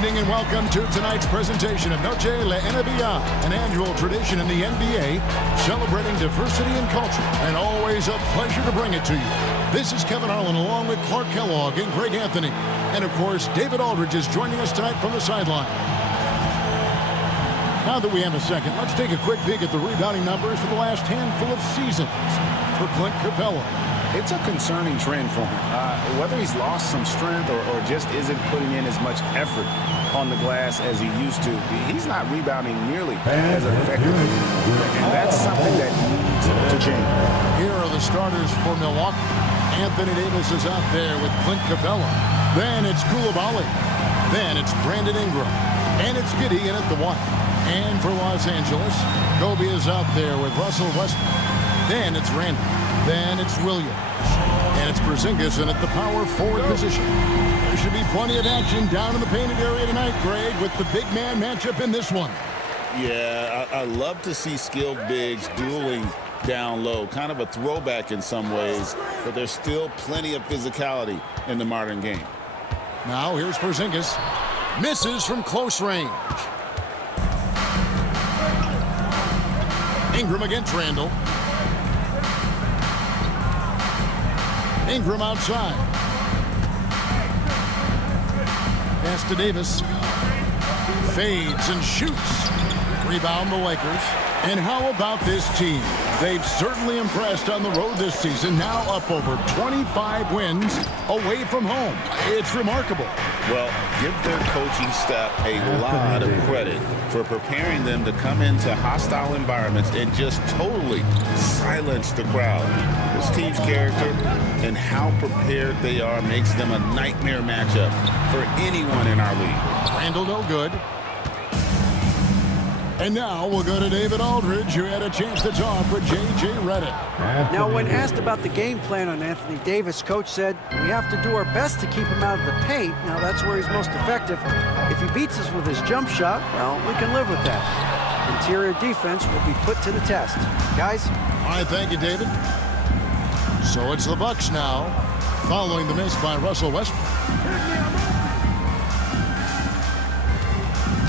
evening and welcome to tonight's presentation of Noche La NBA, an annual tradition in the NBA celebrating diversity and culture, and always a pleasure to bring it to you. This is Kevin Harlan along with Clark Kellogg and Greg Anthony. And of course, David Aldridge is joining us tonight from the sideline. Now that we have a second, let's take a quick peek at the rebounding numbers for the last handful of seasons for Clint Capella. It's a concerning trend for him. Whether he's lost some strength or just isn't putting in as much effort on the glass as he used to, he's not rebounding nearly as effectively. And that's something that needs to change. Here are the starters for Milwaukee. Anthony Davis is out there with Clint Capella. Then it's Koulibaly. Then it's Brandon Ingram. And it's Gideon at the one. And for Los Angeles, Kobe is out there with Russell Westbrook. Then it's Randall. Then it's Williams. And it's Porzingis in at the power forward position. There should be plenty of action down in the painted area tonight, Greg, with the big man matchup in this one. Yeah, I love to see skilled bigs dueling down low. Kind of a throwback in some ways, but there's still plenty of physicality in the modern game. Now here's Porzingis. Misses from close range. Ingram against Randall. Ingram outside. Pass to Davis. Fades and shoots. Rebound the Lakers. And how about this team? They've certainly impressed on the road this season. Now up over 25 wins away from home. It's remarkable. Well, give their coaching staff a lot of credit for preparing them to come into hostile environments and just totally silence the crowd. This team's character and how prepared they are makes them a nightmare matchup for anyone in our league. Randall no good. And now we'll go to David Aldridge, who had a chance to talk with J.J. Redick. Now, when asked about the game plan on Anthony Davis, coach said, we have to do our best to keep him out of the paint. Now, that's where he's most effective. If he beats us with his jump shot, well, we can live with that. Interior defense will be put to the test. Guys? All right, thank you, David. So it's the Bucks now, following the miss by Russell Westbrook.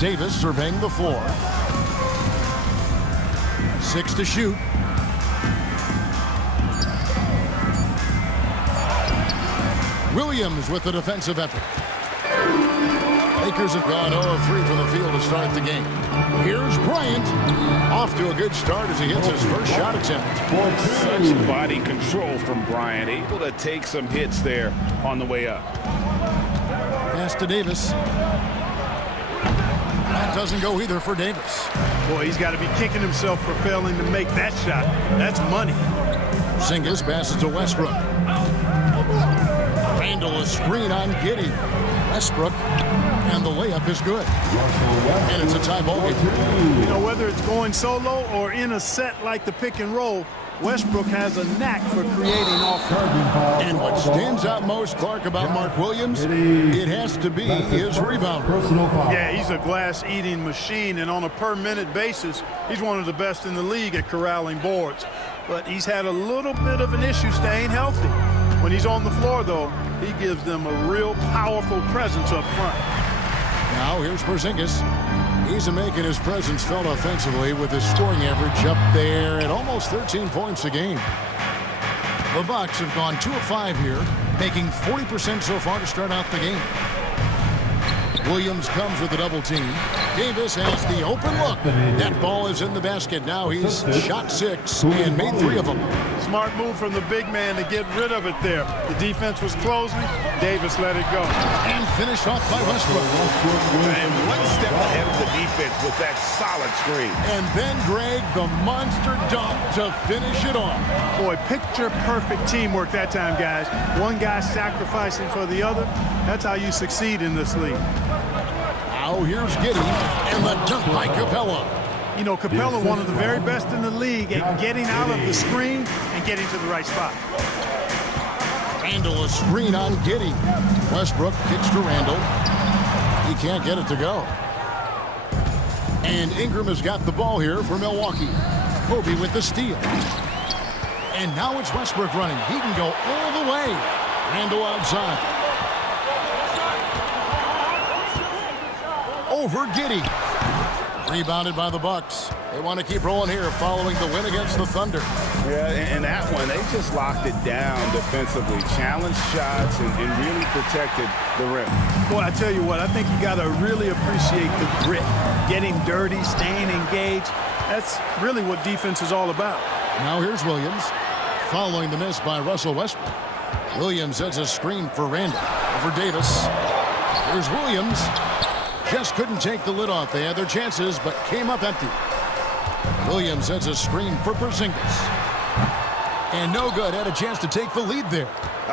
Davis surveying the floor. 6 to shoot. Williams with the defensive effort. Lakers have gone 0-3 from the field to start the game. Here's Bryant. Off to a good start as he hits his first shot attempt. Such body control from Bryant. Able to take some hits there on the way up. Pass to Davis. That doesn't go either for Davis. Boy, he's got to be kicking himself for failing to make that shot. That's money. Porzingis passes to Westbrook. Randall a screen on Giddey. Westbrook, and the layup is good. And it's a tie ball game. You know, whether it's going solo or in a set like the pick and roll, Westbrook has a knack for creating offense. And what stands out most, Clark, about Mark Williams, it has to be his rebounder. Yeah, he's a glass-eating machine, and on a per-minute basis, he's one of the best in the league at corralling boards. But he's had a little bit of an issue staying healthy. When he's on the floor, though, he gives them a real powerful presence up front. Now here's Porzingis. He's making his presence felt offensively with his scoring average up there at almost 13 points a game. The Bucks have gone 2 of 5 here, making 40% so far to start out the game. Williams comes with a double team. Davis has the open look. That ball is in the basket. Now he's shot 6 and made 3 of them. Smart move from the big man to get rid of it there. The defense was closing. Davis let it go. And finished off by Westbrook. And one step ahead of the defense with that solid screen. And then, Greg, the monster dunk to finish it off. Boy, picture-perfect teamwork that time, guys. One guy sacrificing for the other. That's how you succeed in this league. Now here's Giddey and the dunk by Capella. You know, Capella, one of the very best in the league at getting out of the screen and getting to the right spot. Randall a screen on Giddey. Westbrook kicks to Randall. He can't get it to go. And Ingram has got the ball here for Milwaukee. Kobe with the steal. And now it's Westbrook running. He can go all the way. Randall outside. over Giddey. Rebounded by the Bucks. They want to keep rolling here following the win against the Thunder. Yeah, and that one, they just locked it down defensively, challenged shots, and really protected the rim. Boy, I tell you what, I think you got to really appreciate the grit, getting dirty, staying engaged. That's really what defense is all about. Now here's Williams, following the miss by Russell Westbrook. Williams sets a screen for Randall over Davis. Here's Williams. Just couldn't take the lid off. They had their chances, but came up empty. Williams sets a screen for Porzingis. And no good. Had a chance to take the lead there.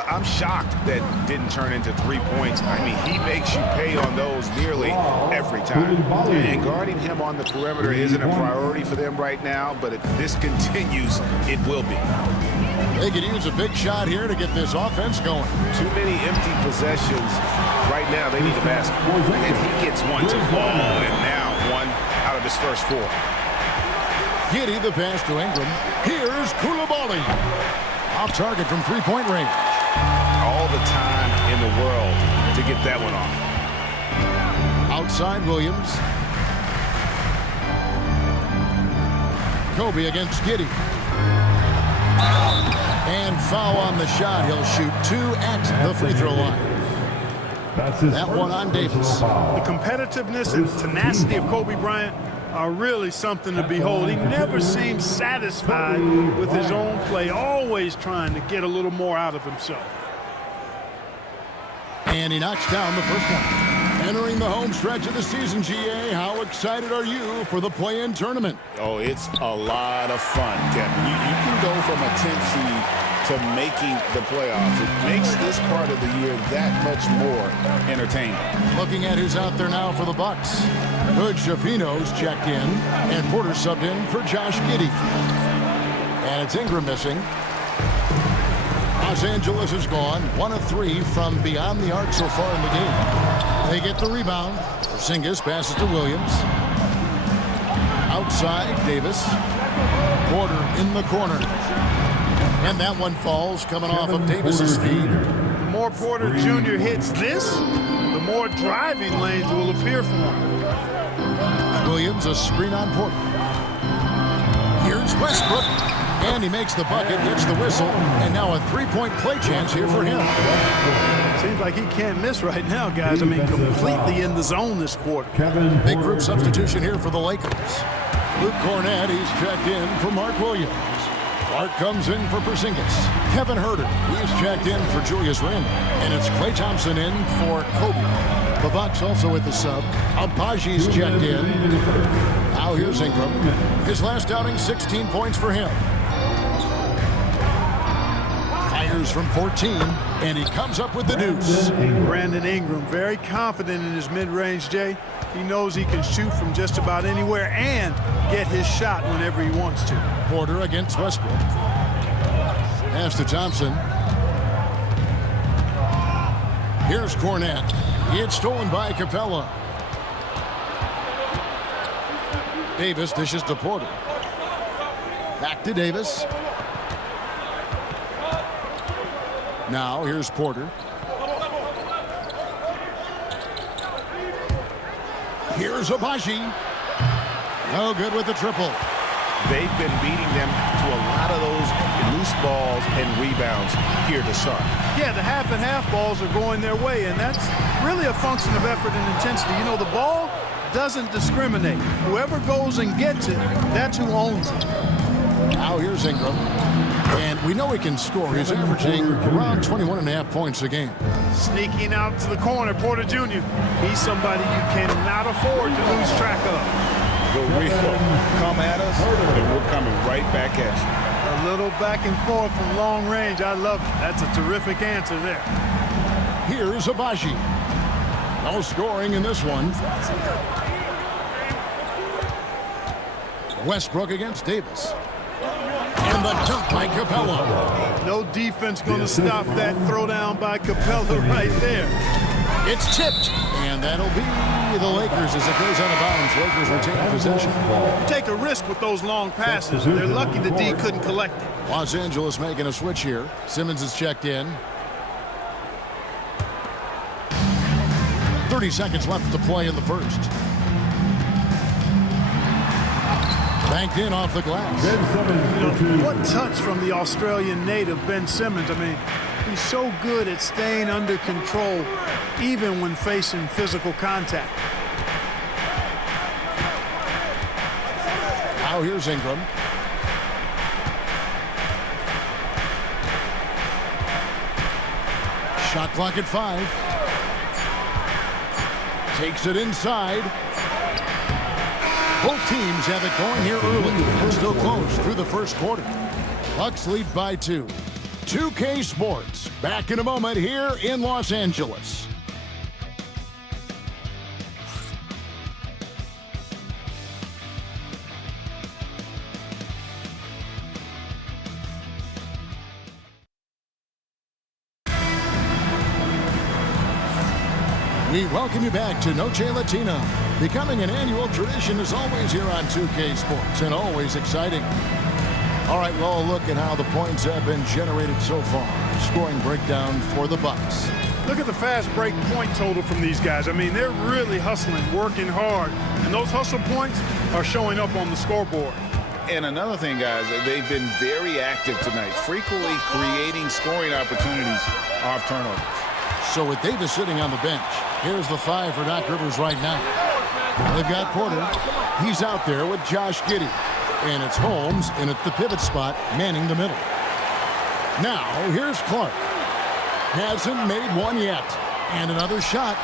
I'm shocked that didn't turn into 3 points. I mean, he makes you pay on those nearly every time. And guarding him on the perimeter isn't a priority for them right now, but if this continues, it will be. They could use a big shot here to get this offense going. Too many empty possessions. Right now, they need a basket. And he gets one to fall, and now one out of his first 4. Giddey the pass to Ingram. Here's Coulibaly. Off target from three-point range. All the time in the world to get that one off. Outside Williams. Kobe against Giddey. And foul on the shot. He'll shoot 2 at the free throw line. That one on Davis. The competitiveness and tenacity of Kobe Bryant are really something to behold. He never seems satisfied with his own play, always trying to get a little more out of himself. And he knocks down the first one. Entering the home stretch of the season, GA, how excited are you for the play-in tournament? Oh, it's a lot of fun, Kevin. You can go from a 10th seed to making the playoffs. It makes this part of the year that much more entertaining. Looking at who's out there now for the Bucks. Hood Schifino's checked in, and Porter subbed in for Josh Giddey. And it's Ingram missing. Los Angeles is gone, 1 of 3 from beyond the arc so far in the game. They get the rebound. Porzingis passes to Williams. Outside, Davis. Porter in the corner. And that one falls, coming off of Davis's feed. The more Porter Jr. hits this, the more driving lanes will appear for him. Williams, a screen on Porter. Here's Westbrook. And he makes the bucket, gets the whistle, and now a three-point play chance here for him. Seems like he can't miss right now, guys. I mean, completely in the zone this quarter. Big group substitution here for the Lakers. Luke Cornett, he's checked in for Mark Williams. Clark comes in for Porzingis. Kevin Huerter, he's checked in for Julius Randle. And it's Klay Thompson in for Kobe. The Bucks also with the sub. Abaji's checked in. Now here's Ingram. His last outing, 16 points for him. Fires from 14, and he comes up with the deuce. Brandon Ingram, very confident in his mid-range, Jay. He knows he can shoot from just about anywhere and get his shot whenever he wants to. Porter against Westbrook. Pass to Thompson. Here's Cornett. It's stolen by Capella. Davis dishes to Porter. Back to Davis. Now here's Porter. Here's Abaji. No good with the triple. They've been beating them to a lot of those loose balls and rebounds here to start. Yeah, the half and half balls are going their way, and that's really a function of effort and intensity. You know, the ball doesn't discriminate. Whoever goes and gets it, that's who owns it. Now here's Ingram. And we know he can score. He's averaging around 21.5 points a game. Sneaking out to the corner, Porter Jr. He's somebody you cannot afford to lose track of. The real come at us, and we're coming right back at you. A little back and forth from long range. I love it. That's a terrific answer there. Here's Abaji. No scoring in this one. Westbrook against Davis. And the dunk by Capella. No defense going to stop that throwdown by Capella right there. It's tipped. And that'll be the Lakers as it goes out of bounds. Lakers retain possession. You take a risk with those long passes. They're lucky the D couldn't collect it. Los Angeles making a switch here. Simmons is checked in. 30 seconds left to play in the first. Banked in off the glass. What touch from the Australian native, Ben Simmons. I mean, he's so good at staying under control, even when facing physical contact. Now here's Ingram. Shot clock at 5. Takes it inside. Both teams have it going here early and still close through the first quarter. Bucks lead by 2. 2K Sports back in a moment here in Los Angeles. We welcome you back to Noche Latino. Becoming an annual tradition is always here on 2K Sports and always exciting. All right, well, look at how the points have been generated so far. Scoring breakdown for the Bucks. Look at the fast break point total from these guys. I mean, they're really hustling, working hard, and those hustle points are showing up on the scoreboard. And another thing, guys, they've been very active tonight, frequently creating scoring opportunities off turnovers. So with Davis sitting on the bench, here's the 5 for Doc Rivers right now. They've got Porter. He's out there with Josh Giddey. And it's Holmes in at the pivot spot, manning the middle. Now, here's Clark. Hasn't made one yet. And another shot.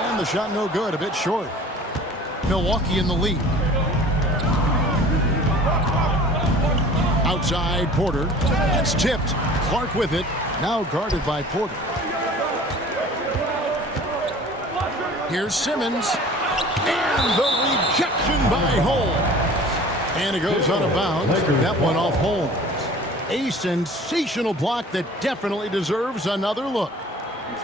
And the shot no good, a bit short. Milwaukee in the lead. Outside, Porter. It's tipped. Clark with it. Now guarded by Porter. Here's Simmons. And the rejection by Holmes. And it goes out of bounds. That one off Holmes. A sensational block that definitely deserves another look.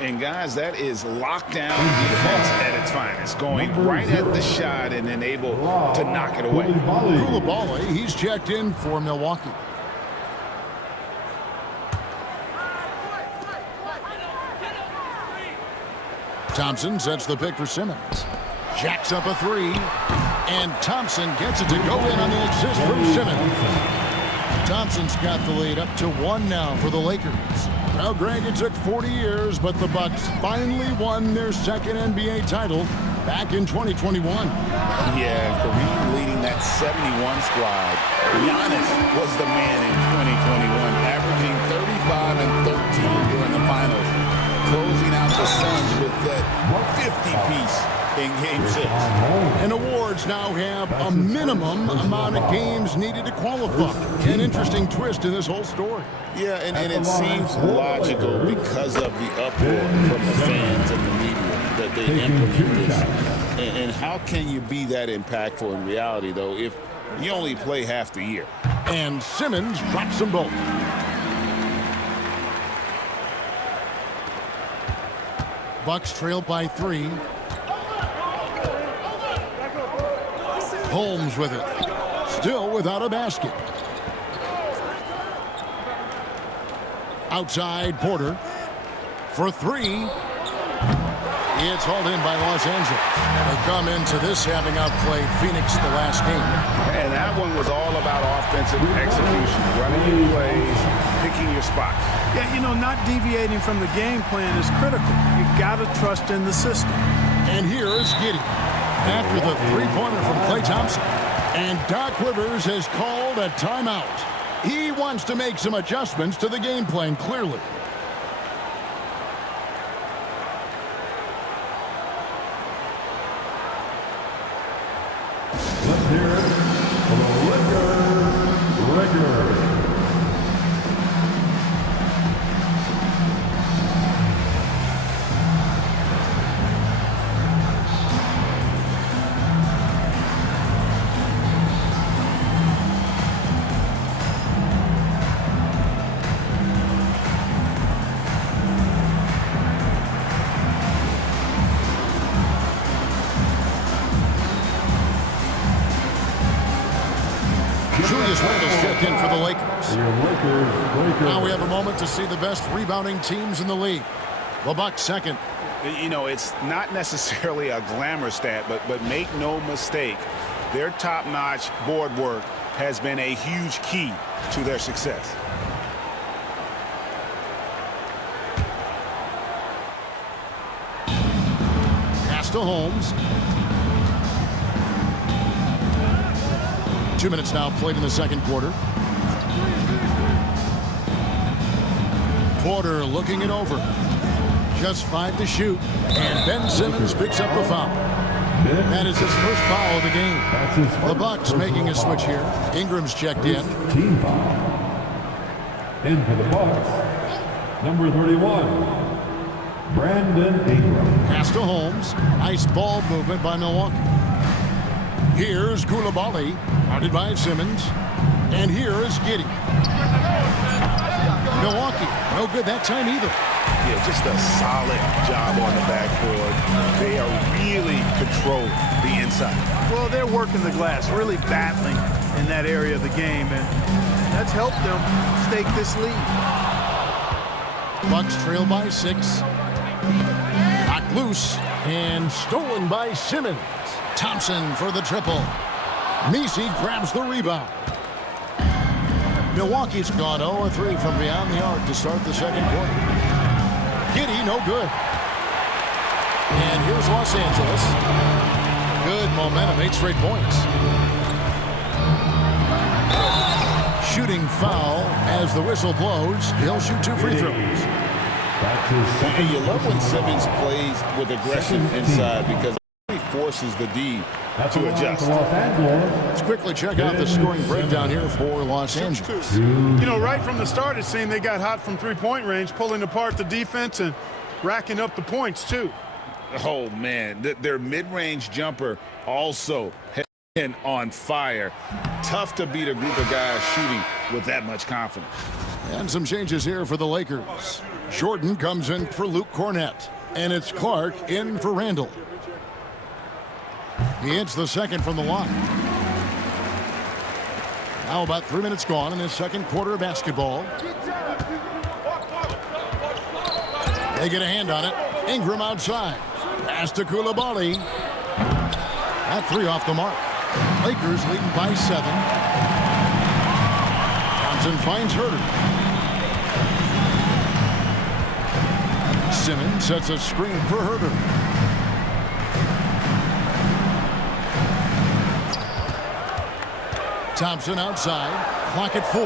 And, guys, that is lockdown defense at its finest. Going right at the shot and then able to knock it away. Koulibaly, he's checked in for Milwaukee. Thompson sets the pick for Simmons. Jacks up a 3. And Thompson gets it to go in on the assist from Simmons. Thompson's got the lead up to 1 now for the Lakers. Well, Greg, it took 40 years, but the Bucks finally won their second NBA title back in 2021. Yeah, Kareem leading that 71 squad. Giannis was the man in 2021, averaging 35 and 13 during the finals, closing out the Suns with that 50-piece in Game 6. And awards now have a minimum amount of games needed to qualify. An interesting twist in this whole story. Yeah, and it seems logical because of the uproar from the fans and the media that they implement this. And how can you be that impactful in reality, though, if you only play half the year? And Simmons drops them both. Bucks trail by 3. Holmes with it. Still without a basket. Outside, Porter. For 3. It's hauled in by Los Angeles. They come into this having outplayed Phoenix the last game. And that one was all about offensive execution. Running your plays, picking your spots. Yeah, you know, not deviating from the game plan is critical. You got to trust in the system. And here is Giddey after the 3-pointer from Klay Thompson. And Doc Rivers has called a timeout. He wants to make some adjustments to the game plan, clearly. Let's hear it for the Lakers. Julius Randle's checked in for the Lakers. Now we have a moment to see the best rebounding teams in the league. The Bucks second. You know, it's not necessarily a glamour stat, but make no mistake, Their top-notch board work has been a huge key to their success. Pass to Holmes. 2 minutes now played in the second quarter. Porter looking it over. Just 5 to shoot. And Ben Simmons picks up the foul. That is his first foul of the game. The Bucks making a switch here. Ingram's checked in. Team foul. In for the Bucks, number 31, Brandon Ingram. Pass to Holmes. Nice ball movement by Milwaukee. Here's Coulibaly, guarded by Simmons. And here is Giddey. Milwaukee, no good that time either. Yeah, just a solid job on the backboard. They are really controlling the inside. Well, they're working the glass, really battling in that area of the game, and that's helped them stake this lead. Bucks trail by 6. Knocked loose and stolen by Simmons. Thompson for the triple. Messi grabs the rebound. Milwaukee's gone 0-3 from beyond the arc to start the second quarter. Giddey, no good. And here's Los Angeles. Good momentum, 8 straight points. Shooting foul as the whistle blows. He'll shoot 2 free throws. And you love when Simmons plays with aggression inside because he forces the D to adjust. Let's quickly check out the scoring breakdown here for Los Angeles. You know, right from the start, it seemed they got hot from three-point range, pulling apart the defense and racking up the points, too. Oh, man. Their mid-range jumper also has been on fire. Tough to beat a group of guys shooting with that much confidence. And some changes here for the Lakers. Jordan comes in for Luke Cornett. And it's Clark in for Randall. He hits the second from the line. Now about 3 minutes gone in this second quarter of basketball. They get a hand on it. Ingram outside. Pass to Coulibaly. That 3 off the mark. Lakers leading by 7. Thompson finds Herter. Simmons sets a screen for Herter. Thompson outside. Clock at 4.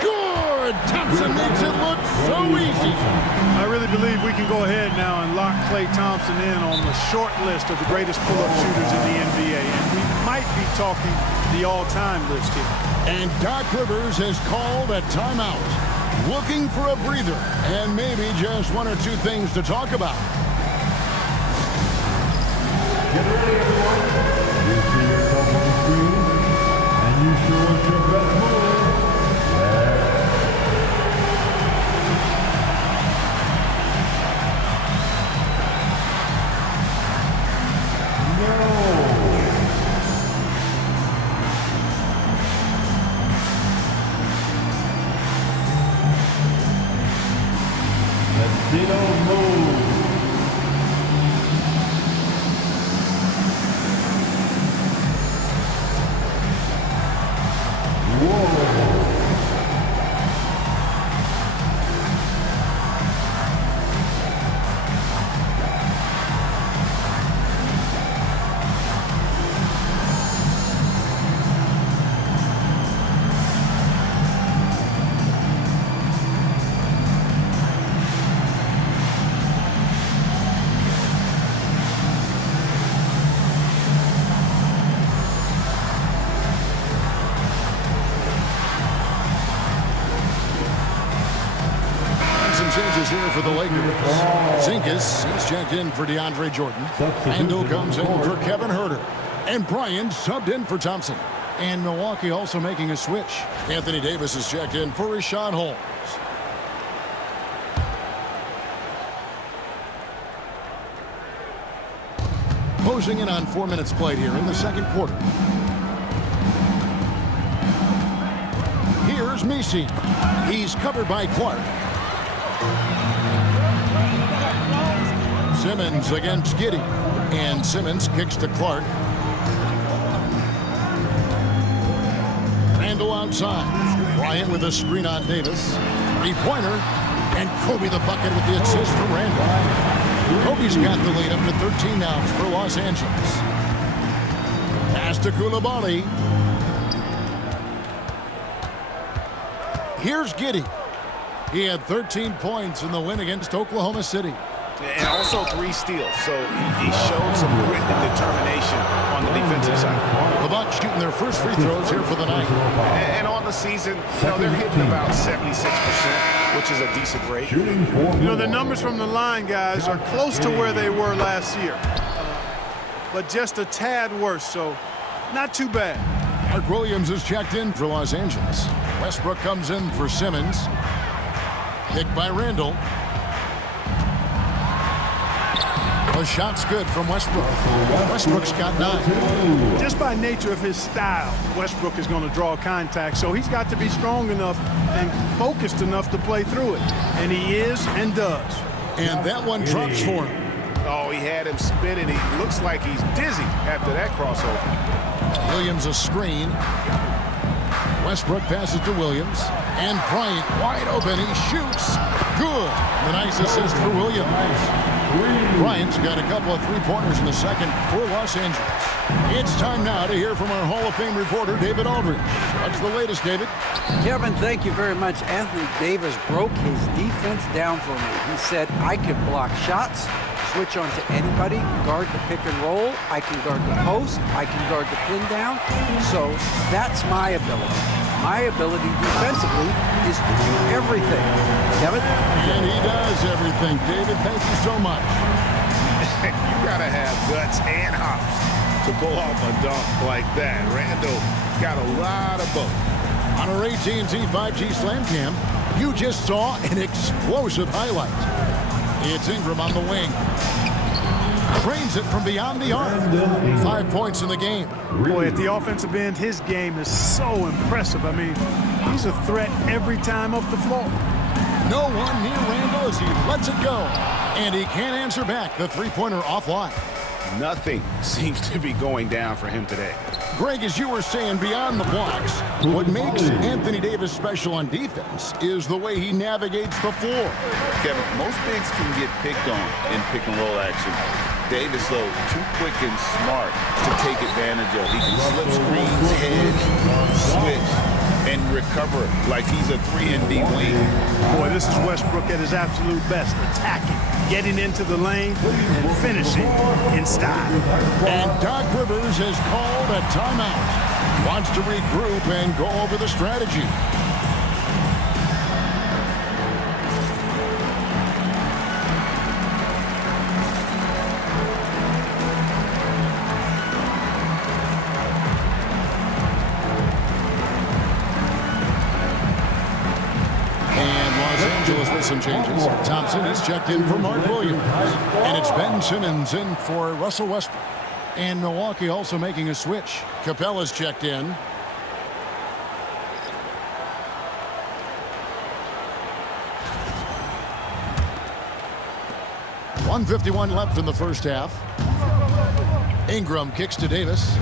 Good! Thompson makes it look so easy. I really believe we can go ahead now and lock Klay Thompson in on the short list of the greatest pull-up shooters in the NBA. And we might be talking the all-time list here. And Doc Rivers has called a timeout. Looking for a breather and maybe just 1 or 2 things to talk about. Get ready, everyone. You see yourself on the screen, and you show us your best move. Changes here for the Lakers. Zinkas is checked in for DeAndre Jordan. Randall comes in for Kevin Herter. And Bryant subbed in for Thompson. And Milwaukee also making a switch. Anthony Davis is checked in for Rashad Holmes. Closing in on 4 minutes played here in the second quarter. Here's Messi. He's covered by Clark. Simmons against Giddey. And Simmons kicks to Clark. Randall outside. Bryant with a screen on Davis. Three-pointer. And Kobe the bucket with the assist for Randall. Kobe's got the lead up to 13 now for Los Angeles. Pass to Coulibaly. Here's Giddey. He had 13 points in the win against Oklahoma City. And also 3 steals, so he showed some grit and determination on the defensive side. The Bucks shooting their first free throws here for the night. And on the season, they're hitting about 76%, which is a decent rate. The numbers from the line, guys, are close to where they were last year. But just a tad worse, so not too bad. Mark Williams is checked in for Los Angeles. Westbrook comes in for Simmons. Picked by Randall. The shot's good from Westbrook. Westbrook's got 9. Just by nature of his style, Westbrook is going to draw contact, so he's got to be strong enough and focused enough to play through it. And he is and does. And that one drops for him. Oh, he had him spinning. He looks like he's dizzy after that crossover. Williams a screen. Westbrook passes to Williams. And Bryant wide open. He shoots. Good. The nice assist for Williams. Bryant's got a couple of three-pointers in the second for Los Angeles. It's time now to hear from our Hall of Fame reporter, David Aldridge. What's the latest, David? Kevin, thank you very much. Anthony Davis broke his defense down for me. He said, I can block shots, switch on to anybody, guard the pick and roll, I can guard the post, I can guard the pin down. So that's my ability. My ability defensively is to do everything. Kevin? And he does everything. David, thank you so much. You got to have guts and hops to pull off a dunk like that. Randall got a lot of both. On our AT&T 5G Slam Cam, you just saw an explosive highlight. It's Ingram on the wing. Trains it from beyond the arc. 5 points in the game. Boy, at the offensive end, his game is so impressive. I mean, he's a threat every time up the floor. No one near Randall as he lets it go. And he can't answer back the three-pointer offline. Nothing seems to be going down for him today. Greg, as you were saying, beyond the blocks, what makes Anthony Davis special on defense is the way he navigates the floor. Kevin, most bigs can get picked on in pick and roll action. Davis, though, too quick and smart to take advantage of. He can slip screens, hedge, switch, and recover like he's a 3-and-D wing. Boy, this is Westbrook at his absolute best, attacking, getting into the lane, and finishing in style. And Doc Rivers has called a timeout. Wants to regroup and go over the strategy. With some changes. Thompson is checked in for Mark Williams. And it's Ben Simmons in for Russell Westbrook. And Milwaukee also making a switch. Capella's checked in. .151 left in the first half. Ingram kicks to Davis.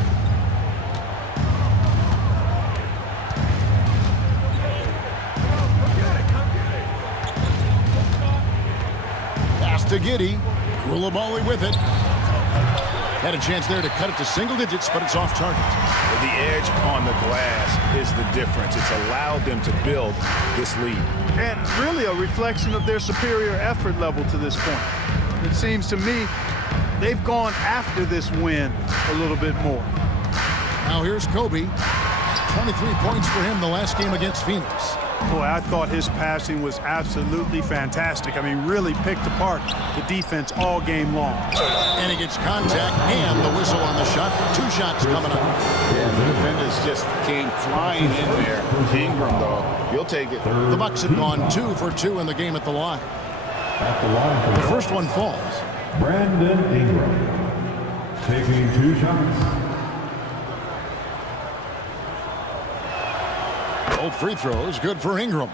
To Giddey. Coulibaly with it. Had a chance there to cut it to single digits, but it's off target. The edge on the glass is the difference. It's allowed them to build this lead. And really a reflection of their superior effort level to this point. It seems to me they've gone after this win a little bit more. Now here's Kobe. 23 points for him the last game against Phoenix. Boy, I thought his passing was absolutely fantastic. I mean, really picked apart the defense all game long. And he gets contact and the whistle on the shot. 2 shots coming up. Yeah, the defenders just came flying in there. Ingram, though, you'll take it. The Bucks have gone 2 for 2 in the game at the line. The first one falls. Brandon Ingram taking 2 shots. Both free throws, good for Ingram.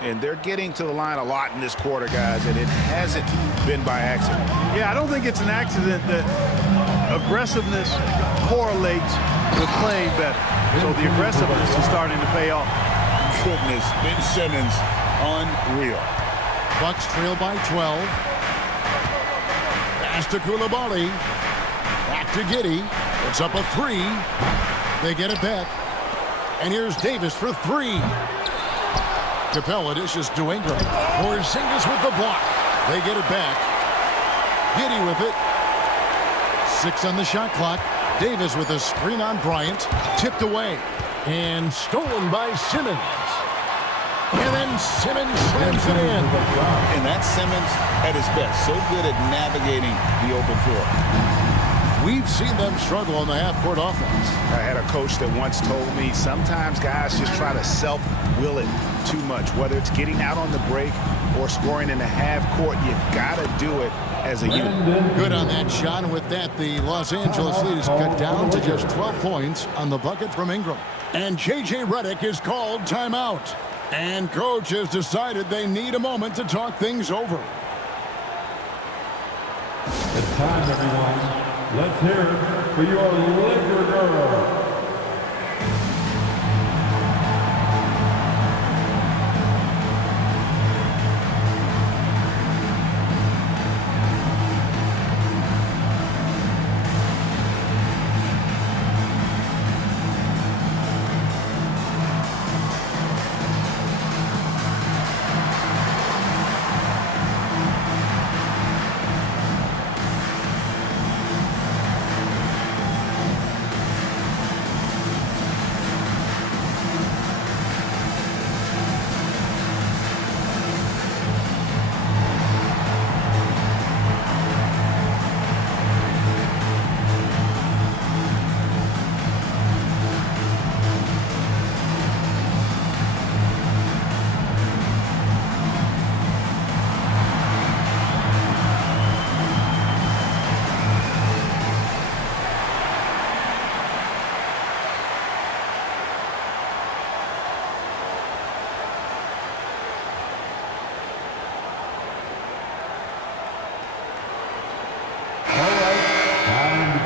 And they're getting to the line a lot in this quarter, guys, and it hasn't been by accident. Yeah, I don't think it's an accident that aggressiveness correlates with playing better. So the aggressiveness is starting to pay off. Goodness, Ben Simmons, unreal. Bucks trail by 12. Pass to Coulibaly. Back to Giddey. It's up a 3. They get it back. And here's Davis for 3. Capella dishes to Ingram. Porzingis with the block. They get it back. Giddey with it. 6 on the shot clock. Davis with a screen on Bryant. Tipped away. And stolen by Simmons. And then Simmons slams it in. And that's Simmons at his best. So good at navigating the open floor. We've seen them struggle on the half-court offense. I had a coach that once told me sometimes guys just try to self-will it too much. Whether it's getting out on the break or scoring in the half court, you got to do it as a unit. Good on that shot. And with that, the Los Angeles lead is cut down to just 12 points on the bucket from Ingram. And J.J. Redick is called timeout. And coach has decided they need a moment to talk things over. It's time, everyone. Let's hear it for your Laker girl.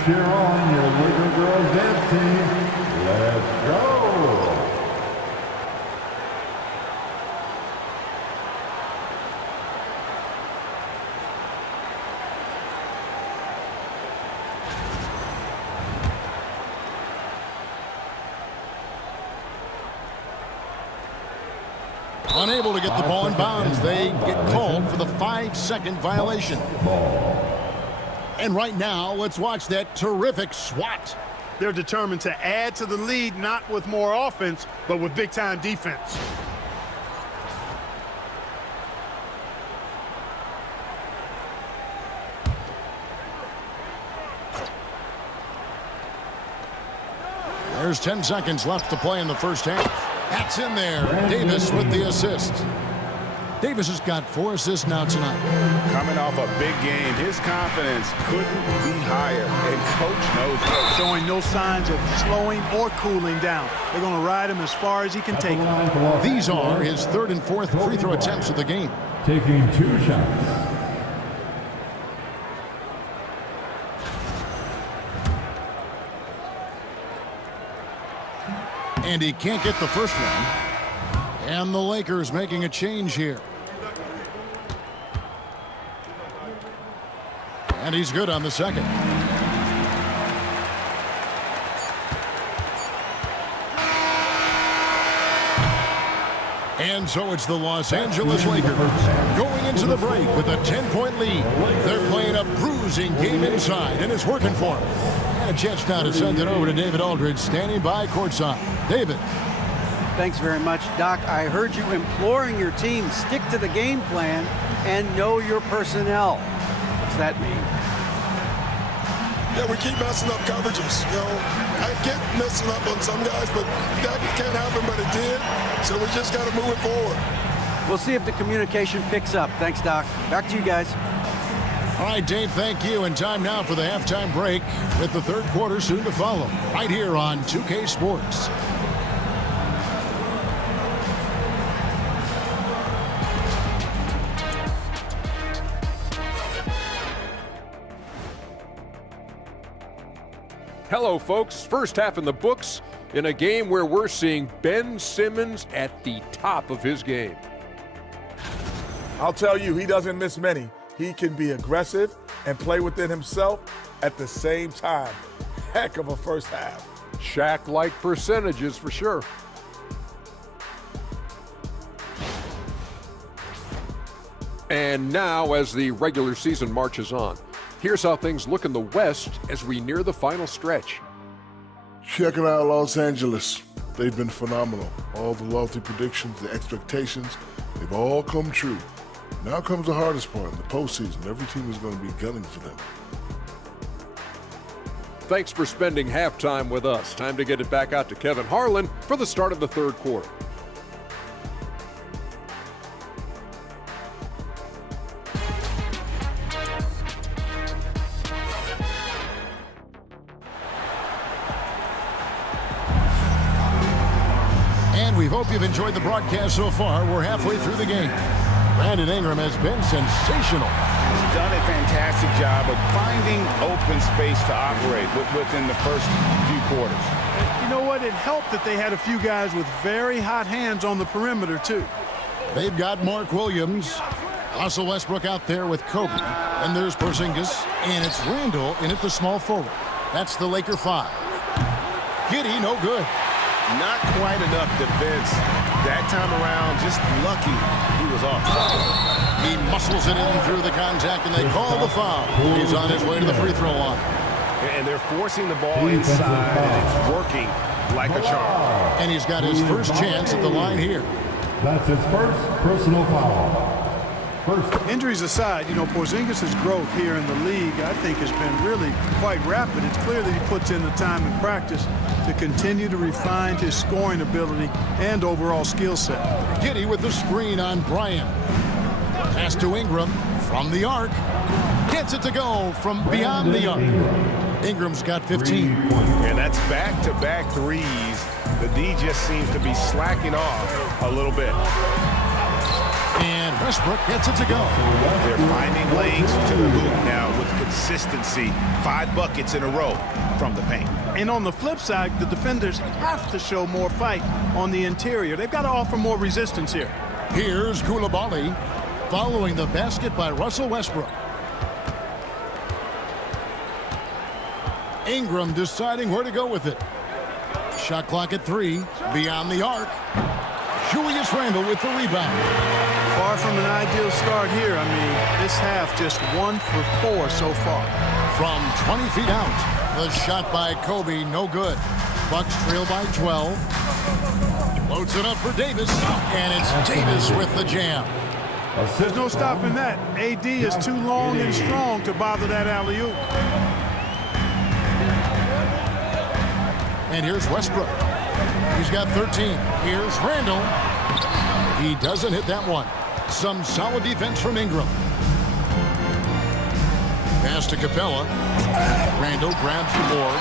Cheer on your Laker girls dance team. Let's go. Unable to get the ball in bounds. They get called for the 5-second violation. And right now, let's watch that terrific swat. They're determined to add to the lead, not with more offense, but with big-time defense. There's 10 seconds left to play in the first half. That's in there. Davis with the assist. Davis has got 4 assists now tonight. Coming off a big game, his confidence couldn't be higher, and coach knows it. Showing no signs of slowing or cooling down. They're going to ride him as far as he can take him. These are his 3rd and 4th free throw attempts of the game. Taking 2 shots. And he can't get the first one. And the Lakers making a change here. And he's good on the second. And so it's the Los Angeles Lakers going into the break with a 10-point lead. They're playing a bruising game inside, and it's working for them. And a chance now to send it over to David Aldridge, standing by courtside. David. Thanks very much, Doc. I heard you imploring your team, stick to the game plan and know your personnel. What's that mean? Yeah, we keep messing up coverages. You know, I get messing up on some guys, but that can't happen, but it did. So we just got to move it forward. We'll see if the communication picks up. Thanks, Doc. Back to you guys. All right, Dave, thank you. And time now for the halftime break with the third quarter soon to follow right here on 2K Sports. Hello, folks. First half in the books. in a game where we're seeing Ben Simmons at the top of his game. I'll tell you, he doesn't miss many. He can be aggressive and play within himself at the same time. Heck of a first half. Shaq-like percentages for sure. And now, as the regular season marches on, here's how things look in the West as we near the final stretch. Checking out Los Angeles. They've been phenomenal. All the lofty predictions, the expectations, they've all come true. Now comes the hardest part, in the postseason. Every team is going to be gunning for them. Thanks for spending halftime with us. Time to get it back out to Kevin Harlan for the start of the third quarter. And we hope you've enjoyed the broadcast so far. We're halfway through the game. Brandon Ingram has been sensational. He's done a fantastic job of finding open space to operate within the first few quarters. You know what? It helped that they had a few guys with very hot hands on the perimeter, too. They've got Mark Williams, Russell Westbrook out there with Kobe. And there's Porzingis, and it's Randall in at the small forward. That's the Laker 5. Giddey, no good. Not quite enough defense that time around. Just lucky he was off. He muscles it in through the contact, and they call the foul. He's on his way to the free throw line. And they're forcing the ball inside, and it's working like a charm. And he's got his first chance at the line here. That's his first personal foul. Injuries aside, you know, Porzingis' growth here in the league, I think, has been really quite rapid. It's clear that he puts in the time in practice to continue to refine his scoring ability and overall skill set. Giddey with the screen on Bryant. Pass to Ingram from the arc. Gets it to go from beyond the arc. Ingram's got 15. And that's back-to-back threes. The D just seems to be slacking off a little bit. And Westbrook gets it to go. They're finding lanes to the hoop now with consistency. 5 buckets in a row from the paint. And on the flip side, the defenders have to show more fight on the interior. They've got to offer more resistance here. Here's Coulibaly following the basket by Russell Westbrook. Ingram deciding where to go with it. Shot clock at 3, beyond the arc. Julius Randle with the rebound. Far from an ideal start here. I mean, this half just 1 for 4 so far. From 20 feet out, the shot by Kobe, no good. Bucks trail by 12. Loads it up for Davis, and it's Davis with the jam. There's no stopping that. AD is too long and strong to bother that alley-oop. And here's Westbrook. He's got 13. Here's Randall. He doesn't hit that one. Some solid defense from Ingram. Pass to Capella. Randall grabs the board.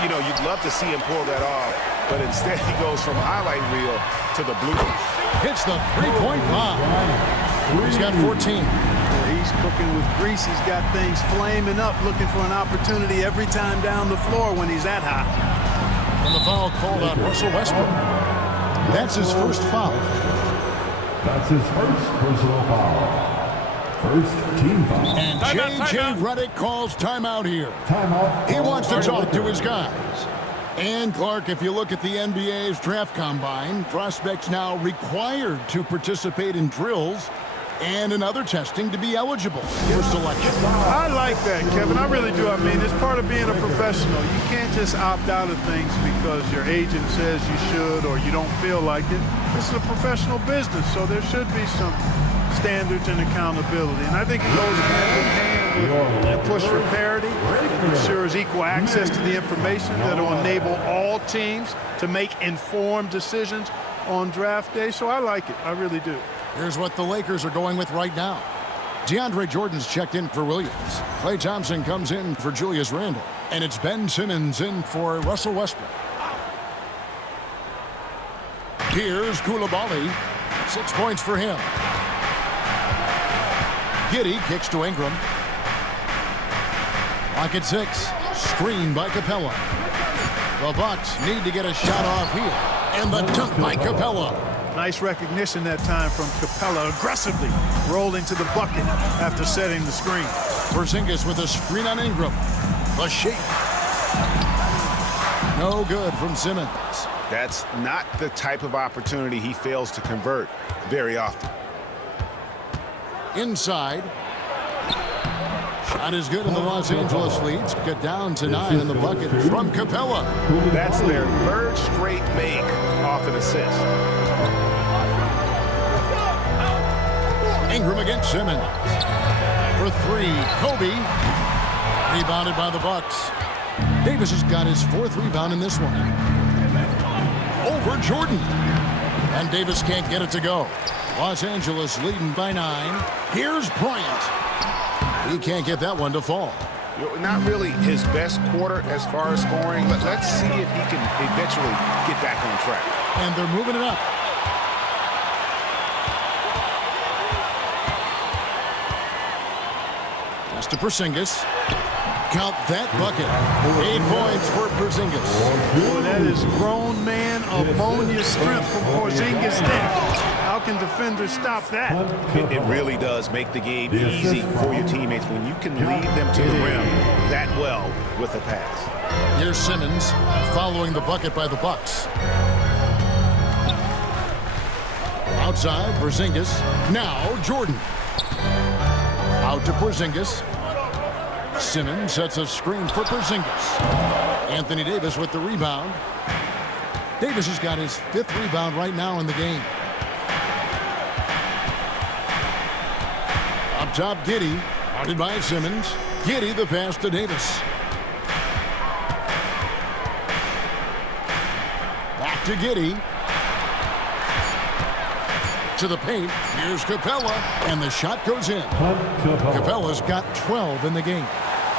You know, you'd love to see him pull that off, but instead he goes from highlight reel to the bloopers. Hits the three-point bomb. He's got 14. He's cooking with grease. He's got things flaming up, looking for an opportunity every time down the floor when he's that hot. And the foul called on Russell Westbrook. That's his first foul. That's his first personal foul. First team foul. And J.J. Redick calls timeout here. Timeout. He wants to talk to his guys. And Clark, if you look at the NBA's draft combine, prospects now required to participate in drills and in other testing to be eligible for selection. I like that, Kevin. I really do. I mean, it's part of being a professional. You can't just opt out of things because your agent says you should or you don't feel like it. This is a professional business, so there should be some standards and accountability. And I think it goes hand in hand with push for parity. It ensures equal access to the information that will enable all teams to make informed decisions on draft day. So I like it. I really do. Here's what the Lakers are going with right now. DeAndre Jordan's checked in for Williams. Klay Thompson comes in for Julius Randle. And it's Ben Simmons in for Russell Westbrook. Here's Coulibaly. 6 points for him. Giddey kicks to Ingram. Clock at 6. Screen by Capella. The Bucks need to get a shot off here. And the dunk by Capella. Nice recognition that time from Capella. Aggressively rolling to the bucket after setting the screen. Porzingis with a screen on Ingram. The shake. No good from Simmons. That's not the type of opportunity he fails to convert very often. Inside. Shot is good, and the Los Angeles leads. Get down to 9 in the bucket from Capella. That's their third straight make off an assist. Ingram against Simmons. For 3, Kobe. Rebounded by the Bucks. Davis has got his 4th rebound in this one. Over Jordan. And Davis can't get it to go. Los Angeles leading by 9. Here's Bryant. He can't get that one to fall. Not really his best quarter as far as scoring, but let's see if he can eventually get back on track. And they're moving it up. Pass to Porzingis. Count that bucket. 8 points for Porzingis. Boy, that is grown man ammonia strength from Porzingis there. How can defenders stop that? It really does make the game easy for your teammates when you can lead them to the rim that well with a pass. Here's Simmons following the bucket by the Bucks. Outside, Porzingis. Now, Jordan. Out to Porzingis. Simmons sets a screen for Porzingis. Anthony Davis with the rebound. Davis has got his 5th rebound right now in the game. Up top, Giddey. Guarded by Simmons. Giddey the pass to Davis. Back to Giddey. To the paint. Here's Capella. And the shot goes in. Capella's got 12 in the game.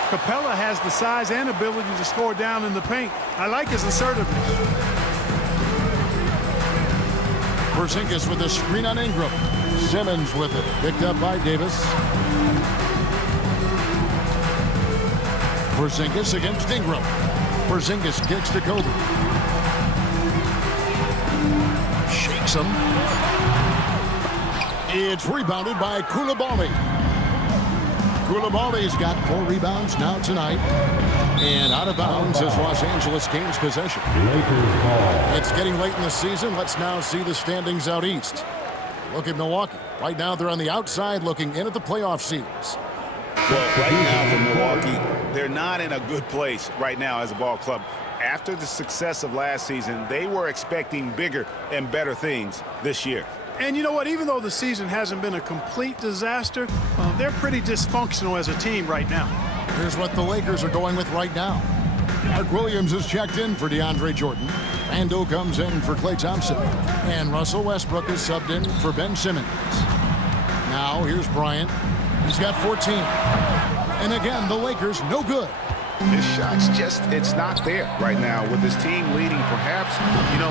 Capella has the size and ability to score down in the paint. I like his assertiveness. Porzingis with a screen on Ingram. Simmons with it. Picked up by Davis. Porzingis against Ingram. Porzingis kicks to Kobe. Shakes him. It's rebounded by Coulibaly. Coulibaly's got 4 rebounds now tonight. And out of bounds as Los Angeles gains possession. It's getting late in the season. Let's now see the standings out east. Look at Milwaukee. Right now they're on the outside looking in at the playoff seeds. Well, right now for Milwaukee, they're not in a good place right now as a ball club. After the success of last season, they were expecting bigger and better things this year. And you know what? Even though the season hasn't been a complete disaster, they're pretty dysfunctional as a team right now. Here's what the Lakers are going with right now. Mark Williams is checked in for DeAndre Jordan. Randle comes in for Klay Thompson. And Russell Westbrook is subbed in for Ben Simmons. Now here's Bryant. He's got 14. And again, the Lakers no good. His shot's just, it's not there right now. With his team leading, perhaps,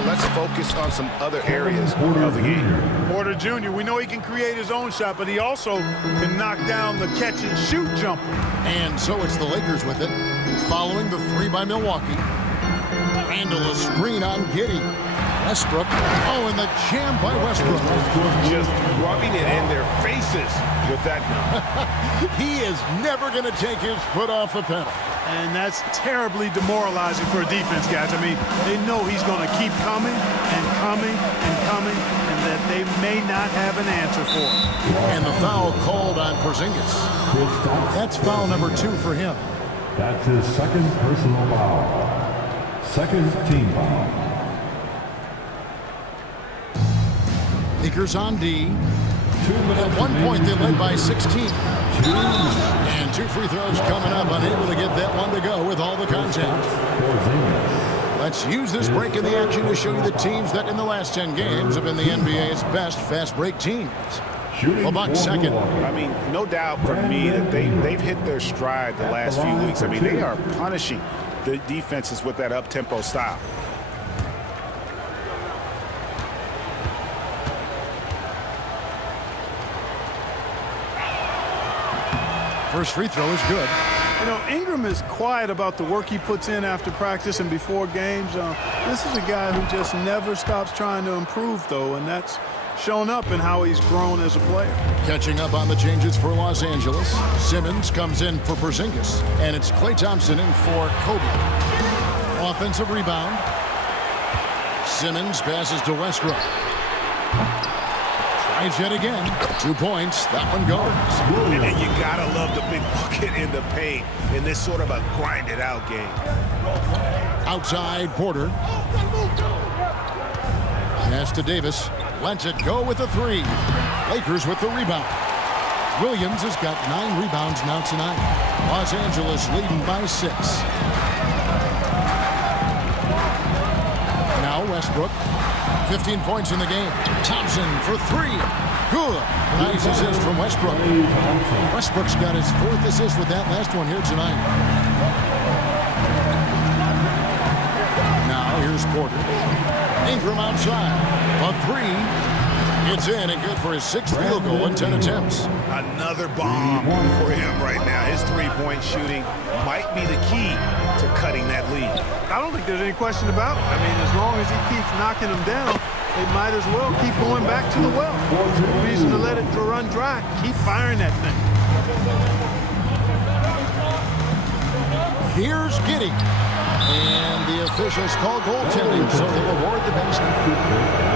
let's focus on some other areas of the game. Porter Jr., we know he can create his own shot, but he also can knock down the catch-and-shoot jumper. And so it's the Lakers with it. Following the 3 by Milwaukee. Randle a screen on Giddey. Westbrook. Oh, and the jam by Westbrook. Just rubbing it in their faces with that gun. He is never going to take his foot off the pedal. And that's terribly demoralizing for a defense, guys. I mean, they know he's going to keep coming and coming and coming, and that they may not have an answer for it. And the foul called on Porzingis. That's foul number 2 for him. That's his 2nd personal foul. 2nd team foul. Lakers on D. At one point, they led by 16. And 2 free throws coming up, unable to get that one to go with all the contact. Let's use this break in the action to show you the teams that in the last 10 games have been the NBA's best fast break teams. The Bucks second. I mean, no doubt for me that they've hit their stride the last few weeks. I mean, they are punishing the defenses with that up-tempo style. First free throw is good. You know, Ingram is quiet about the work he puts in after practice and before games. This is a guy who just never stops trying to improve, though, and that's shown up in how he's grown as a player. Catching up on the changes for Los Angeles. Simmons comes in for Porzingis, and it's Klay Thompson in for Kobe. Offensive rebound. Simmons passes to Westbrook. Tries yet again. 2 points. That one goes. And you gotta love the big bucket in the paint in this sort of a grinded-out game. Outside, Porter. Pass to Davis. Lets it go with the 3. Lakers with the rebound. Williams has got 9 rebounds now tonight. Los Angeles leading by 6. Now Westbrook. 15 points in the game. Thompson for 3. Good. Nice assist from Westbrook. Westbrook's got his 4th assist with that last one here tonight. Now here's Porter. Ingram outside. A 3. It's in and good for his 6th field goal in 10 attempts. Another bomb for him right now. His three-point shooting might be the key to cutting that lead. I don't think there's any question about it. I mean, as long as he keeps knocking them down, they might as well keep going back to the well. No reason to let it run dry. Keep firing that thing. Here's Giddey. And the officials call goaltending, so they'll award the basket.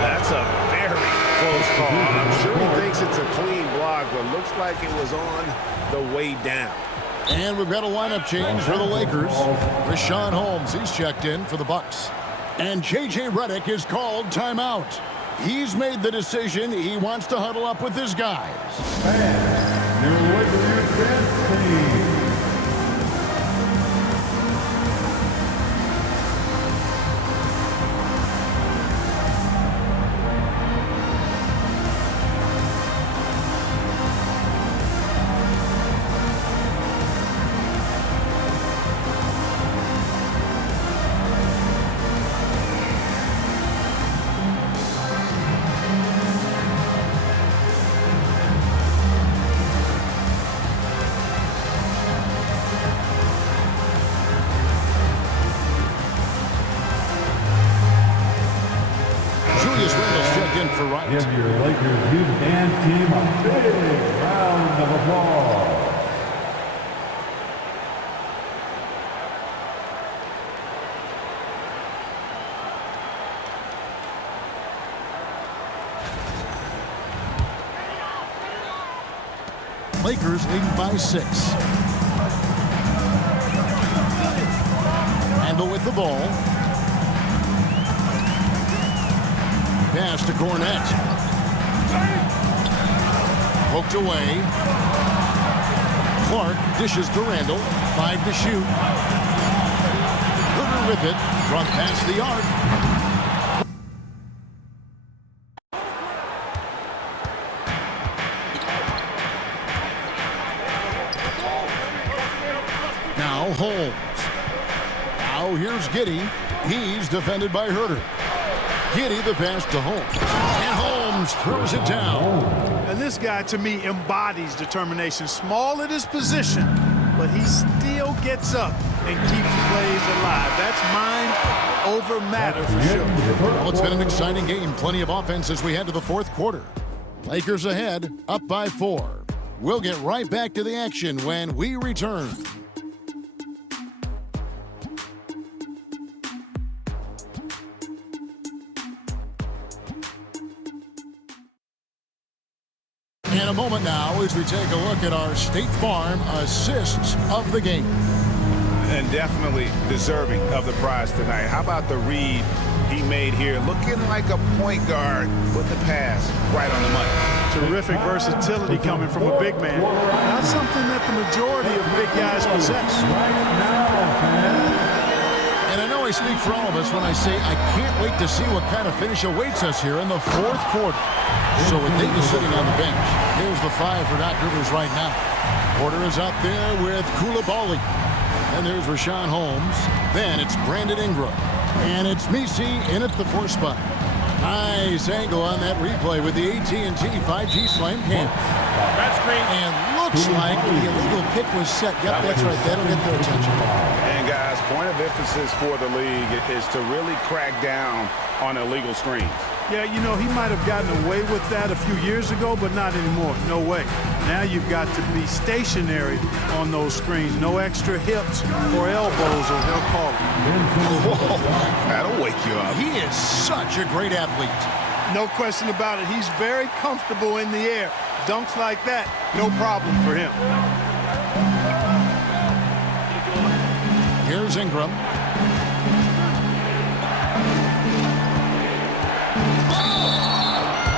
That's a very close call. I'm sure he thinks it's a clean block, but looks like it was on the way down. And we've got a lineup change for the Lakers. Rashawn Holmes, he's checked in for the Bucks. And J.J. Redick is called timeout. He's made the decision. He wants to huddle up with his guys. And your Lakers dance team. Give your Lakers youth dance team a big round of applause. Lakers leading by 6. Handle with the ball. Pass to Cornette. Poked away. Clark dishes to Randall. 5 to shoot. Hooker with it from past the arc. Now Holmes. Now here's Giddey. He's defended by Herter. Giddey the pass to Holmes. And Holmes throws it down. And this guy, to me, embodies determination. Small at his position, but he still gets up and keeps plays alive. That's mind over matter for sure. Well, it's been an exciting game. Plenty of offense as we head to the 4th quarter. Lakers ahead, up by 4. We'll get right back to the action when we return. In a moment now as we take a look at our State Farm assists of the game. And definitely deserving of the prize tonight. How about the read he made here? Looking like a point guard with the pass right on the money. Terrific versatility coming from a big man. Not something that the majority of big guys possess. And I know I speak for all of us when I say I can't wait to see what kind of finish awaits us here in the 4th quarter. So with Davis sitting on the bench, here's the 5 for Doc Rivers right now. Porter is out there with Coulibaly. And there's Rashawn Holmes. Then it's Brandon Ingram. And it's Misi in at the 4 spot. Nice angle on that replay with the AT&T 5G Slam Cam. That's great. And look looks like the illegal pick was set. Yep, that's right. That'll get their attention. And, guys, point of emphasis for the league is to really crack down on illegal screens. Yeah, you know, he might have gotten away with that a few years ago, but not anymore. No way. Now you've got to be stationary on those screens. No extra hips or elbows, or they'll call it. Whoa, that'll wake you up. He is such a great athlete. No question about it. He's very comfortable in the air. Dunks like that, no problem for him. Here's Ingram.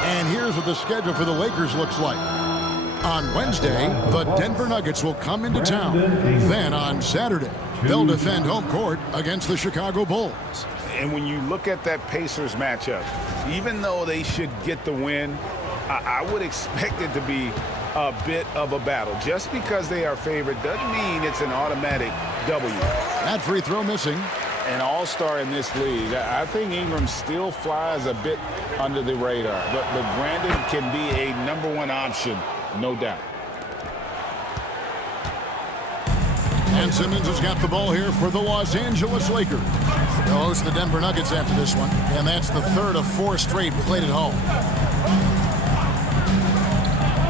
And here's what the schedule for the Lakers looks like. On Wednesday, the Denver Nuggets will come into town. Then on Saturday, they'll defend home court against the Chicago Bulls. And when you look at that Pacers matchup, even though they should get the win, I would expect it to be a bit of a battle. Just because they are favored doesn't mean it's an automatic W. That free throw missing. An all-star in this league. I think Ingram still flies a bit under the radar, but Brandon can be a #1 option, no doubt. And Simmons has got the ball here for the Los Angeles Lakers. They'll host the Denver Nuggets after this one, and that's the third of 4 straight played at home.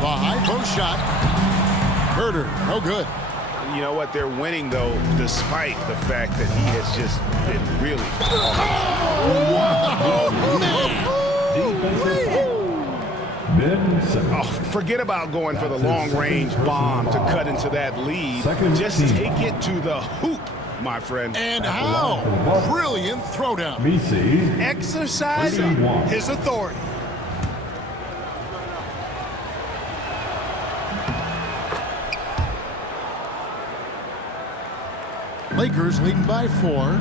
The high post shot. Herder, no good. You know what? They're winning, though, despite the fact that he has just been really... Oh, forget about going for the long-range bomb to cut into that lead. Just take it to the hoop, my friend. And how? Brilliant throwdown. Exercising his authority. Lakers leading by 4.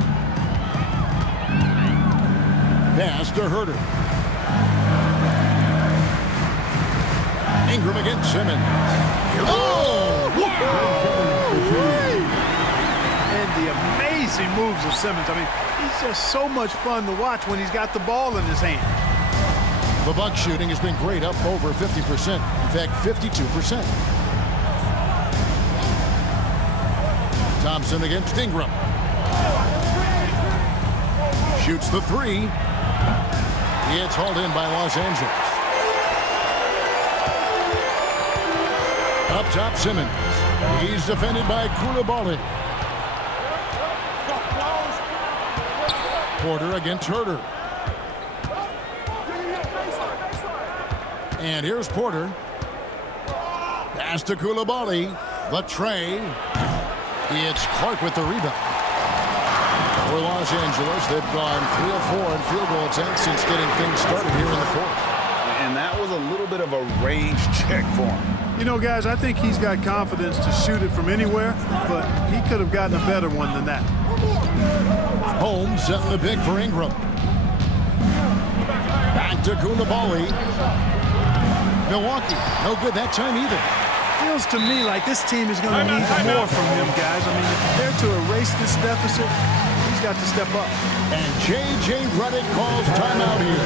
Pass to Herder. Ingram against Simmons. Oh! And the amazing moves of Simmons. I mean, he's just so much fun to watch when he's got the ball in his hand. The Bucks shooting has been great, up over 50%. In fact, 52%. Thompson against Ingram. Shoots the 3. It's hauled in by Los Angeles. Up top, Simmons. He's defended by Koulibaly. Porter against Herder. And here's Porter. Pass to Koulibaly. The tray. It's Clark with the rebound. For Los Angeles, they've gone 3 of 4 in field goal attempts since getting things started here in the 4th. And that was a little bit of a range check for him. You know, guys, I think he's got confidence to shoot it from anywhere, but he could have gotten a better one than that. Holmes setting the big for Ingram. Back to Koulibaly. Milwaukee, no good that time either. Feels to me like this team is going to need more from him, guys. I mean, if they're to erase this deficit, he's got to step up. And J.J. Redick calls timeout here.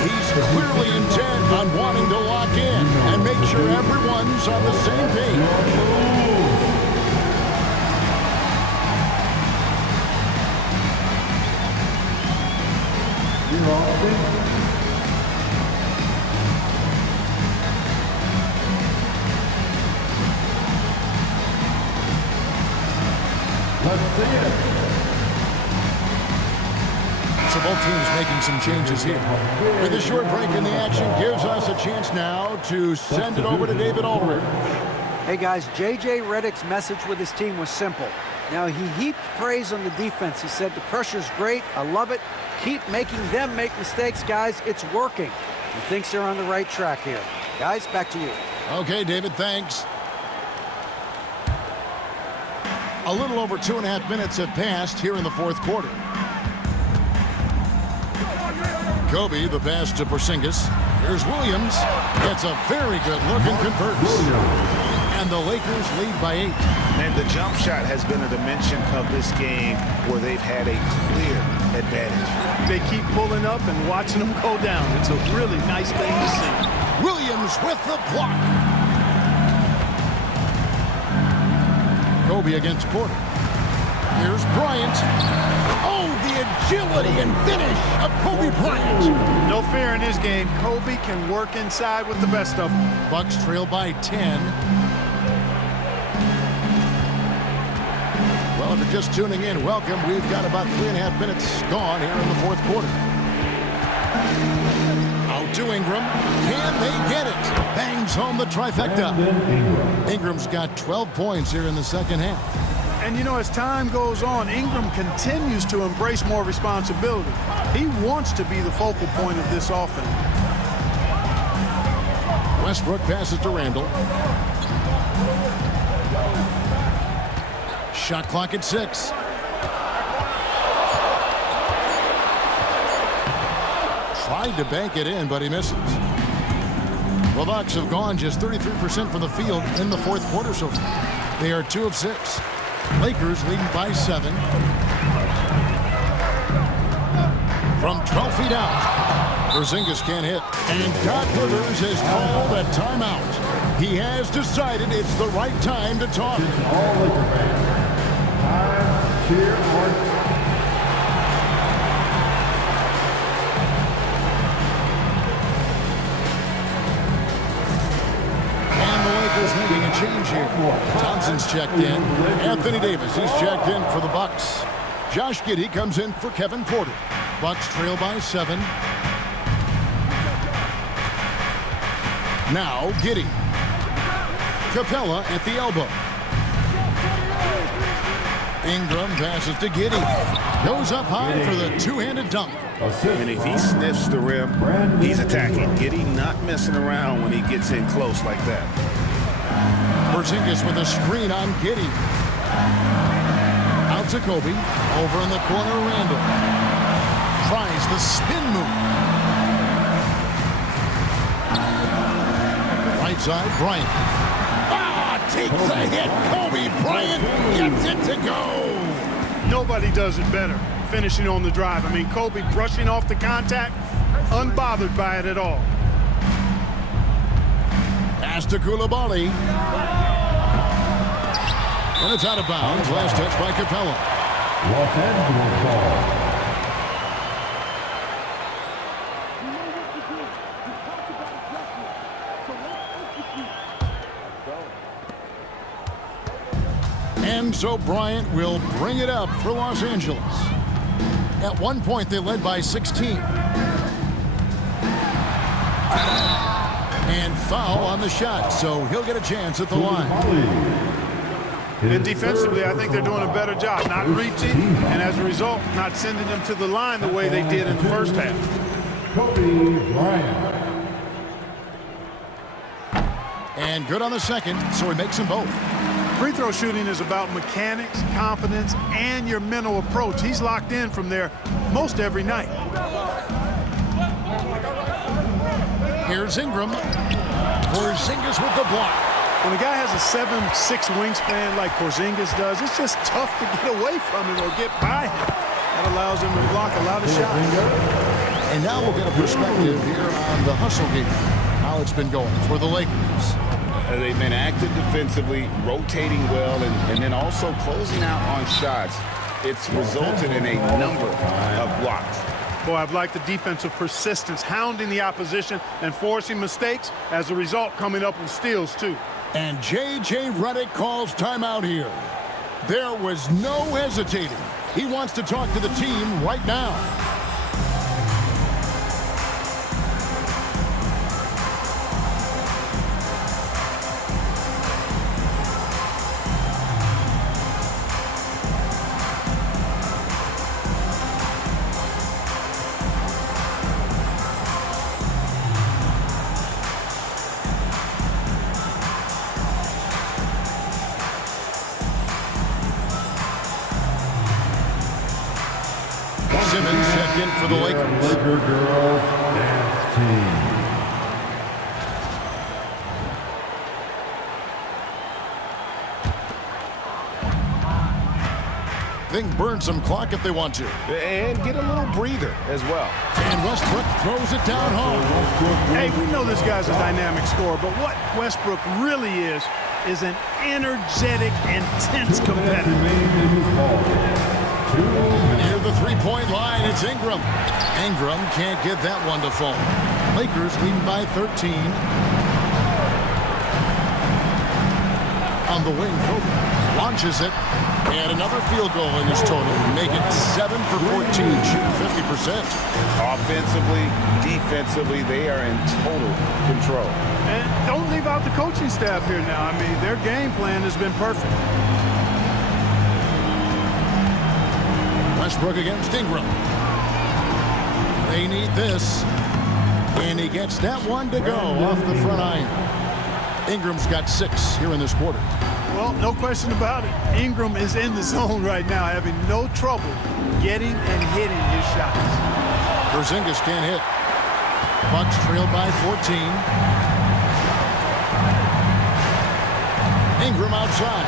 He's clearly intent on wanting to lock in and make sure everyone's on the same page. Let's see it. So both teams making some changes here. With a short break in the action gives us a chance now to send it over to David Aldridge. Hey guys, J.J. Redick's message with his team was simple. Now he heaped praise on the defense. He said the pressure's great, I love it. Keep making them make mistakes, guys. It's working. He thinks they're on the right track here. Guys, back to you. Okay, David, thanks. A little over 2.5 minutes have passed here in the 4th quarter. Kobe, the pass to Porzingis. Here's Williams. Gets a very good look and converts. And the Lakers lead by 8. And the jump shot has been a dimension of this game where they've had a clear advantage. They keep pulling up and watching them go down. It's a really nice thing to see. Williams with the block. Kobe against Porter. Here's Bryant. Oh, the agility and finish of Kobe Bryant. No fear in his game. Kobe can work inside with the best of them. Bucks trail by 10. Well, if you're just tuning in, welcome. We've got about 3.5 minutes gone here in the fourth quarter. Out to Ingram. Can they get it? Bangs home the trifecta. Ingram's got 12 points here in the second half. And, you know, as time goes on, Ingram continues to embrace more responsibility. He wants to be the focal point of this offense. Westbrook passes to Randall. Shot clock at 6. Tried to bank it in, but he misses. The Bucks have gone just 33% from the field in the fourth quarter so far. They are 2 of 6. Lakers leading by 7. From 12 feet out, Porzingis can't hit. And Doc Rivers has called a timeout. He has decided it's the right time to talk. All Laker fans, time, cheer, or Making a change here. Thompson's checked in. Anthony Davis, he's checked in for the Bucks. Josh Giddey comes in for Kevin Porter. Bucks trail by 7. Now Giddey. Capella at the elbow. Ingram passes to Giddey. Goes up high for the two-handed dunk. And if he sniffs the rim, he's attacking. Giddey not messing around when he gets in close like that. Porzingis with a screen on Giddey. Out to Kobe. Over in the corner, Randall. Tries the spin move. Right side, Bryant. Takes a hit. Kobe Bryant gets it to go. Nobody does it better, finishing on the drive. I mean, Kobe brushing off the contact, unbothered by it at all. Pass to Koulibaly. And it's out of bounds. Last touch by Capella. Los Angeles ball. And so Bryant will bring it up for Los Angeles. At one point, they led by 16. And foul on the shot, so he'll get a chance at the line. And defensively, I think they're doing a better job, not reaching, and as a result, not sending them to the line the way they did in the first half. Kobe Bryant. And good on the second, so he makes them both. Free throw shooting is about mechanics, confidence, and your mental approach. He's locked in from there most every night. Here's Ingram. Porzingis with the block. When a guy has a 7'6" wingspan like Porzingis does, it's just tough to get away from him or get by him. That allows him to block a lot of shots. And now we'll get a perspective here on the hustle game, how it's been going for the Lakers. They've been active defensively, rotating well, and then also closing out on shots. It's resulted in a number of blocks. Boy, I've liked the defensive persistence, hounding the opposition and forcing mistakes. As a result, coming up with steals, too. And J.J. Redick calls timeout here. There was no hesitating. He wants to talk to the team right now. Simmons checked in for the Lakers. Laker girls dance team. anything, burn some clock if they want to. And get a little breather as well. And Westbrook throws it down home. Hey, we know this guy's a dynamic scorer, but what Westbrook really is an energetic, intense competitor. Near the three-point line, it's Ingram. Ingram can't get that one to fall. Lakers leading by 13. On the wing, Kobe launches it. And another field goal in his total. Make it 7 for 14, shooting 50%. Offensively, defensively, they are in total control. And don't leave out the coaching staff here now. I mean, their game plan has been perfect. Westbrook against Ingram. They need this. And he gets that one to go off the front iron. Ingram's got 6 here in this quarter. Well, no question about it. Ingram is in the zone right now, having no trouble getting and hitting his shots. Porzingis can't hit. Bucks trailed by 14. Ingram outside.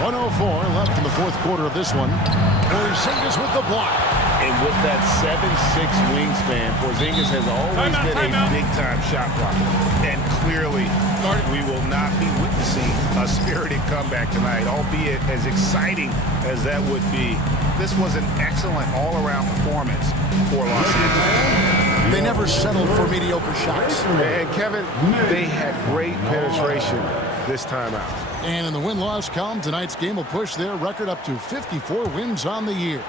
.104 left in the fourth quarter of this one. Porzingis with the block. And with that 7'6" wingspan, Porzingis has always been a big-time shot blocker. And clearly, we will not be witnessing a spirited comeback tonight, albeit as exciting as that would be. This was an excellent all-around performance for Los Angeles. They never settled for mediocre shots. And Kevin, they had great penetration this time out. And in the win-loss column, tonight's game will push their record up to 54 wins on the year.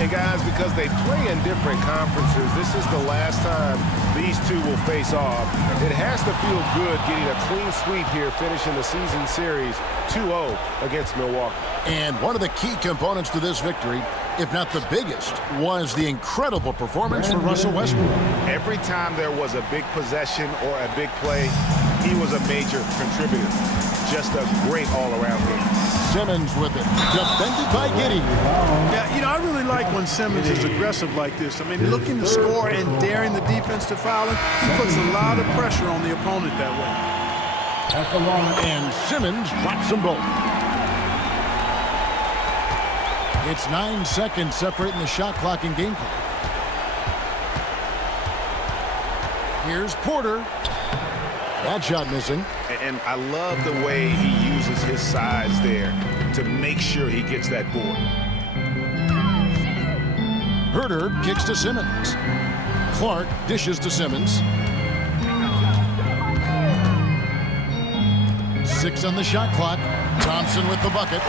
And guys, because they play in different conferences, this is the last time these two will face off. It has to feel good getting a clean sweep here, finishing the season series 2-0 against Milwaukee. And one of the key components to this victory, if not the biggest, was the incredible performance for Russell Westbrook. Every time there was a big possession or a big play, he was a major contributor. Just a great all-around game. Simmons with it, defended by Giddey. Yeah, you know, I really like when Simmons is aggressive like this. I mean, looking to score and daring the defense to foul him, he puts a lot of pressure on the opponent that way. And Simmons drops them both. It's 9 seconds separating the shot clock and game clock. Here's Porter. That shot missing. And I love the way he uses his size there to make sure he gets that board. Herter kicks to Simmons. Clark dishes to Simmons. 6 on the shot clock. Thompson with the bucket.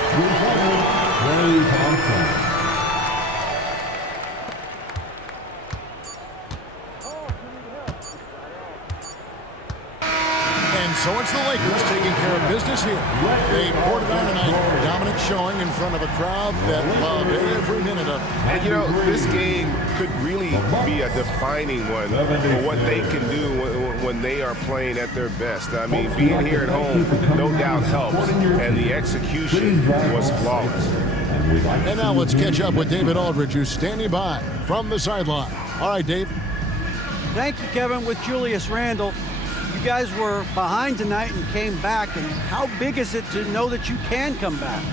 So it's the Lakers taking care of business here. They poured it on tonight. Dominant showing in front of a crowd that loved every minute of it. And, you know, this game could really be a defining one for what they can do when they are playing at their best. I mean, being here at home no doubt helps, and the execution was flawless. And now let's catch up with David Aldridge, who's standing by from the sideline. All right, Dave. Thank you, Kevin. With Julius Randle, you guys were behind tonight and came back, and how big is it to know that you can come back?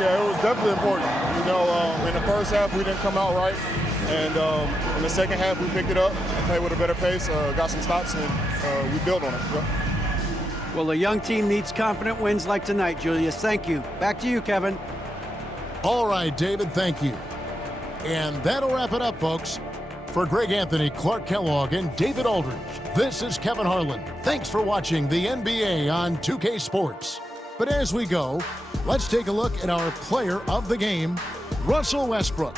Yeah, it was definitely important. You know, in the first half, we didn't come out right, and in the second half, we picked it up, played with a better pace, got some stops, and we built on it. Yeah. Well, a young team needs confident wins like tonight, Julius. Thank you. Back to you, Kevin. All right, David, thank you. And that'll wrap it up, folks. For Greg Anthony, Clark Kellogg, and David Aldridge, this is Kevin Harlan. Thanks for watching the NBA on 2K Sports. But as we go, let's take a look at our player of the game, Russell Westbrook.